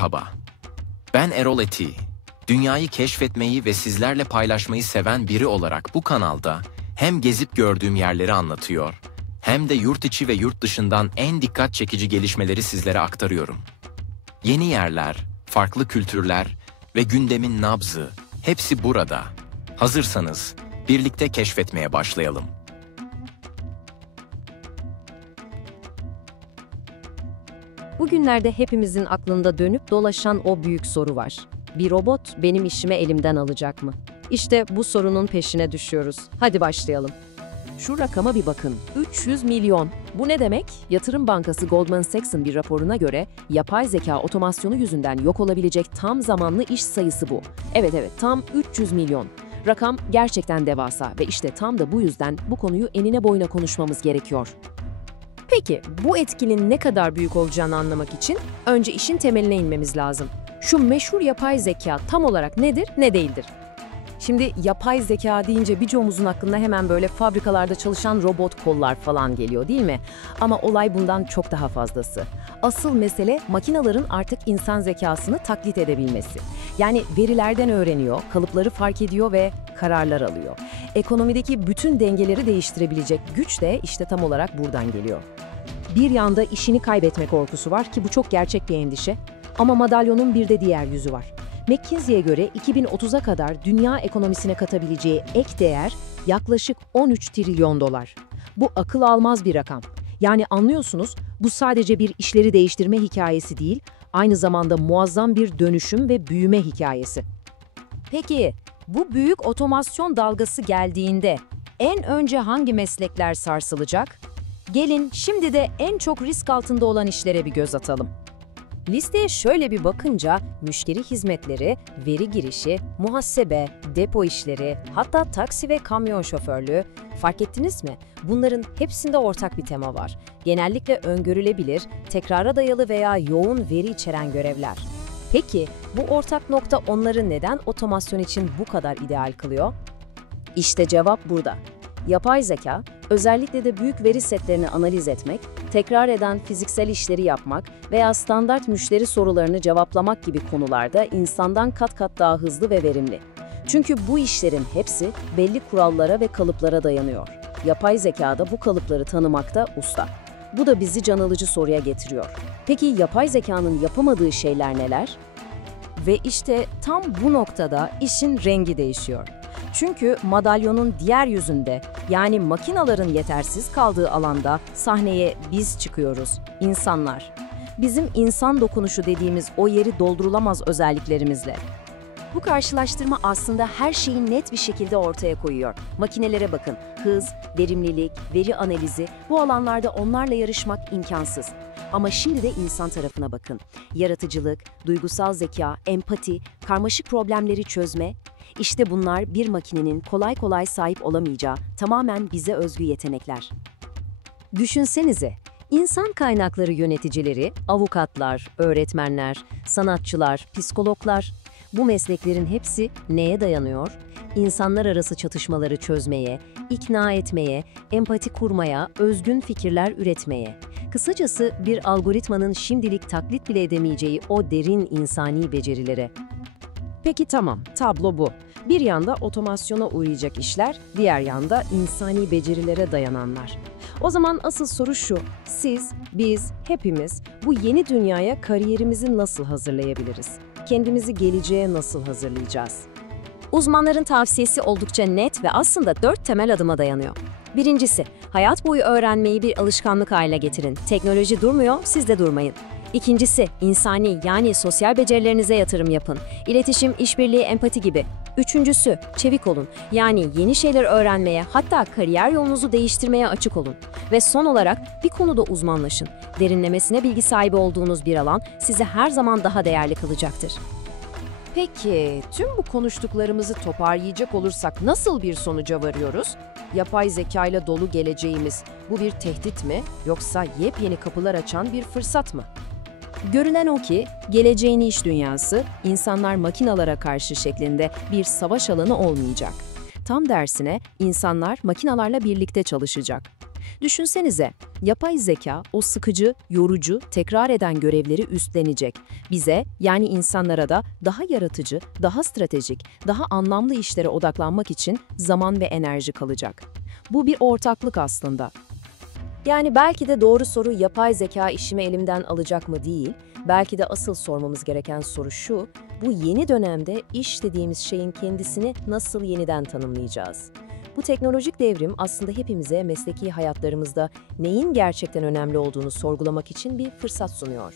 Merhaba, ben Erol Eti. Dünyayı keşfetmeyi ve sizlerle paylaşmayı seven biri olarak bu kanalda hem gezip gördüğüm yerleri anlatıyor, hem de yurt içi ve yurt dışından en dikkat çekici gelişmeleri sizlere aktarıyorum. Yeni yerler, farklı kültürler ve gündemin nabzı hepsi burada. Hazırsanız birlikte keşfetmeye başlayalım. Bugünlerde hepimizin aklında dönüp dolaşan o büyük soru var. Bir robot benim işimi elimden alacak mı? İşte bu sorunun peşine düşüyoruz. Hadi başlayalım. Şu rakama bir bakın. 300 milyon. Bu ne demek? Yatırım Bankası Goldman Sachs'ın bir raporuna göre yapay zeka otomasyonu yüzünden yok olabilecek tam zamanlı iş sayısı bu. Evet, tam 300 milyon. Rakam gerçekten devasa ve işte tam da bu yüzden bu konuyu enine boyuna konuşmamız gerekiyor. Peki, bu etkinin ne kadar büyük olacağını anlamak için önce işin temeline inmemiz lazım. Şu meşhur yapay zeka tam olarak nedir, ne değildir? Şimdi yapay zeka deyince birçoğumuzun aklına hemen böyle fabrikalarda çalışan robot kollar falan geliyor değil mi? Ama olay bundan çok daha fazlası. Asıl mesele makinelerin artık insan zekasını taklit edebilmesi. Yani verilerden öğreniyor, kalıpları fark ediyor ve kararlar alıyor. Ekonomideki bütün dengeleri değiştirebilecek güç de işte tam olarak buradan geliyor. Bir yanda işini kaybetme korkusu var ki bu çok gerçek bir endişe. Ama madalyonun bir de diğer yüzü var. McKinsey'e göre 2030'a kadar dünya ekonomisine katabileceği ek değer yaklaşık 13 trilyon dolar. Bu akıl almaz bir rakam. Yani anlıyorsunuz, bu sadece bir işleri değiştirme hikayesi değil, aynı zamanda muazzam bir dönüşüm ve büyüme hikayesi. Peki, bu büyük otomasyon dalgası geldiğinde en önce hangi meslekler sarsılacak? Gelin şimdi de en çok risk altında olan işlere bir göz atalım. Listeye şöyle bir bakınca müşteri hizmetleri, veri girişi, muhasebe, depo işleri, hatta taksi ve kamyon şoförlüğü, fark ettiniz mi? Bunların hepsinde ortak bir tema var. Genellikle öngörülebilir, tekrara dayalı veya yoğun veri içeren görevler. Peki bu ortak nokta onları neden otomasyon için bu kadar ideal kılıyor? İşte cevap burada. Yapay zeka, özellikle de büyük veri setlerini analiz etmek, tekrar eden fiziksel işleri yapmak veya standart müşteri sorularını cevaplamak gibi konularda insandan kat kat daha hızlı ve verimli. Çünkü bu işlerin hepsi belli kurallara ve kalıplara dayanıyor. Yapay zeka da bu kalıpları tanımakta usta. Bu da bizi can alıcı soruya getiriyor. Peki yapay zekanın yapamadığı şeyler neler? Ve işte tam bu noktada işin rengi değişiyor. Çünkü madalyonun diğer yüzünde, yani makinaların yetersiz kaldığı alanda sahneye biz çıkıyoruz, insanlar. Bizim insan dokunuşu dediğimiz o yeri doldurulamaz özelliklerimizle. Bu karşılaştırma aslında her şeyi net bir şekilde ortaya koyuyor. Makinelere bakın, hız, verimlilik, veri analizi, bu alanlarda onlarla yarışmak imkansız. Ama şimdi de insan tarafına bakın. Yaratıcılık, duygusal zeka, empati, karmaşık problemleri çözme, İşte bunlar bir makinenin kolay kolay sahip olamayacağı tamamen bize özgü yetenekler. Düşünsenize, insan kaynakları yöneticileri, avukatlar, öğretmenler, sanatçılar, psikologlar, bu mesleklerin hepsi neye dayanıyor? İnsanlar arası çatışmaları çözmeye, ikna etmeye, empati kurmaya, özgün fikirler üretmeye. Kısacası bir algoritmanın şimdilik taklit bile edemeyeceği o derin insani becerilere. Peki tamam, tablo bu. Bir yanda otomasyona uğrayacak işler, diğer yanda insani becerilere dayananlar. O zaman asıl soru şu, siz, biz, hepimiz bu yeni dünyaya kariyerimizi nasıl hazırlayabiliriz? Kendimizi geleceğe nasıl hazırlayacağız? Uzmanların tavsiyesi oldukça net ve aslında 4 temel adıma dayanıyor. Birincisi, hayat boyu öğrenmeyi bir alışkanlık haline getirin. Teknoloji durmuyor, siz de durmayın. İkincisi, insani yani sosyal becerilerinize yatırım yapın. İletişim, işbirliği, empati gibi. Üçüncüsü, çevik olun. Yani yeni şeyler öğrenmeye, hatta kariyer yolunuzu değiştirmeye açık olun. Ve son olarak bir konuda uzmanlaşın. Derinlemesine bilgi sahibi olduğunuz bir alan sizi her zaman daha değerli kılacaktır. Peki, tüm bu konuştuklarımızı toparlayacak olursak nasıl bir sonuca varıyoruz? Yapay zekayla dolu geleceğimiz bu bir tehdit mi yoksa yepyeni kapılar açan bir fırsat mı? Görünen o ki, geleceğin iş dünyası, insanlar makinalara karşı şeklinde bir savaş alanı olmayacak. Tam dersine, insanlar makinalarla birlikte çalışacak. Düşünsenize, yapay zeka o sıkıcı, yorucu, tekrar eden görevleri üstlenecek. Bize, yani insanlara da daha yaratıcı, daha stratejik, daha anlamlı işlere odaklanmak için zaman ve enerji kalacak. Bu bir ortaklık aslında. Yani belki de doğru soru yapay zeka işimi elimden alacak mı değil, belki de asıl sormamız gereken soru şu, bu yeni dönemde iş dediğimiz şeyin kendisini nasıl yeniden tanımlayacağız? Bu teknolojik devrim aslında hepimize mesleki hayatlarımızda neyin gerçekten önemli olduğunu sorgulamak için bir fırsat sunuyor.